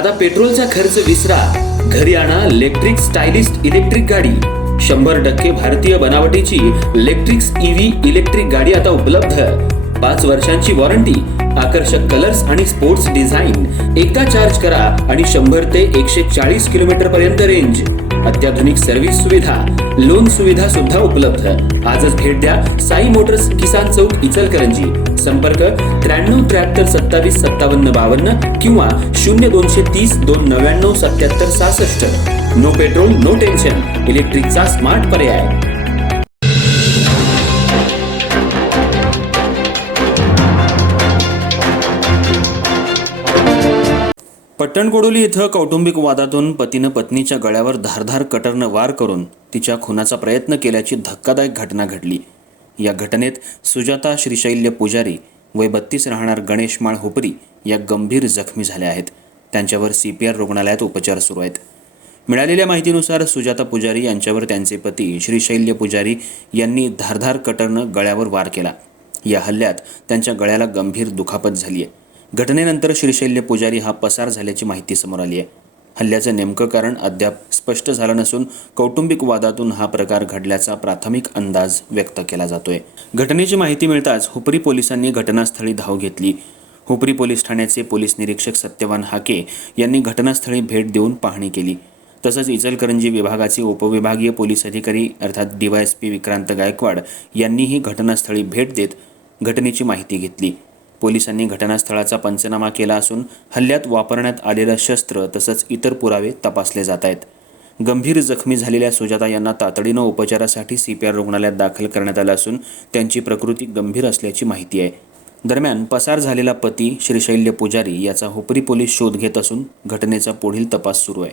आता पेट्रोलचा खर्च विसरा, घरी आणा इलेक्ट्रिक स्टायलिस्ट इलेक्ट्रिक गाडी। 100% भारतीय बनावटीची इलेक्ट्रिक्स ईव्ही इलेक्ट्रिक गाडी आता उपलब्ध। 5 वर्षांची वॉरंटी, आकर्षक कलर्स आणि स्पोर्ट्स डिझाइन। एकदा चार्ज करा आणि 100 ते 140 किलोमीटर पर्यंत रेंज। अत्याधुनिक सर्व्हिस सुविधा, लोन सुविधा सुद्धा उपलब्ध। आजच भेट द्या साई मोटर्स, किसान चौक, इचलकरंजी। संपर्क 93 73 27 57 52 किंवा 0230 299 77 66। नो पेट्रोल नो टेन्शन, इलेक्ट्रिकचा स्मार्ट पर्याय। पट्टणकोडोली इथं कौटुंबिक वादातून पतीनं पत्नीच्या गळ्यावर धारधार कटरनं वार करून तिच्या खुनाचा प्रयत्न केल्याची धक्कादायक घटना घडली। या घटनेत सुजाता श्रीशैल्य पुजारी वय 32 राहणार गणेश माळ हुपरी या गंभीर जखमी झाल्या आहेत। त्यांच्यावर CPR रुग्णालयात उपचार सुरू आहेत। मिळालेल्या माहितीनुसार सुजाता पुजारी यांच्यावर त्यांचे पती श्रीशैल्य पुजारी यांनी धारधार कटरनं गळ्यावर वार केला। या हल्ल्यात त्यांच्या गळ्याला गंभीर दुखापत झाली आहे। घटनेनंतर श्रीशैल्य पुजारी हा पसार झाल्याची माहिती समोर आली आहे। हल्ल्याचं नेमकं कारण अद्याप स्पष्ट झालं नसून कौटुंबिक वादातून हा प्रकार घडल्याचा प्राथमिक अंदाज व्यक्त केला जातोय। घटनेची माहिती मिळताच हुपरी पोलिसांनी घटनास्थळी धाव घेतली। हुपरी पोलीस ठाण्याचे पोलीस निरीक्षक सत्यवान हाके यांनी घटनास्थळी भेट देऊन पाहणी केली। तसंच इचलकरंजी विभागाचे उपविभागीय पोलीस अधिकारी अर्थात DYSP विक्रांत गायकवाड यांनीही घटनास्थळी भेट देत घटनेची माहिती घेतली। पोलिसांनी घटनास्थळाचा पंचनामा केला असून हल्ल्यात वापरण्यात आलेलं शस्त्र तसंच इतर पुरावे तपासले जात आहेत। गंभीर जखमी झालेल्या सुजाता यांना तातडीनं उपचारासाठी CPR रुग्णालयात दाखल करण्यात आलं असून त्यांची प्रकृती गंभीर असल्याची माहिती आहे। दरम्यान पसार झालेला पती श्रीशैल्य पुजारी याचा हुपरी पोलीस शोध घेत असून घटनेचा पुढील तपास सुरू आहे।